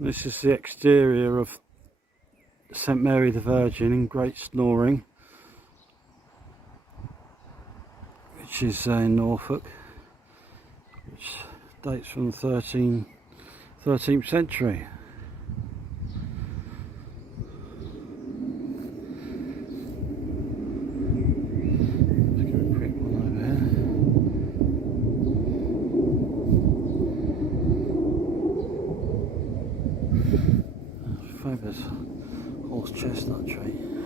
This is the exterior of St Mary the Virgin in Great Snoring, which is in Norfolk, which dates from the 13th century. Let's give a quick one over here. Fabulous horse chestnut tree.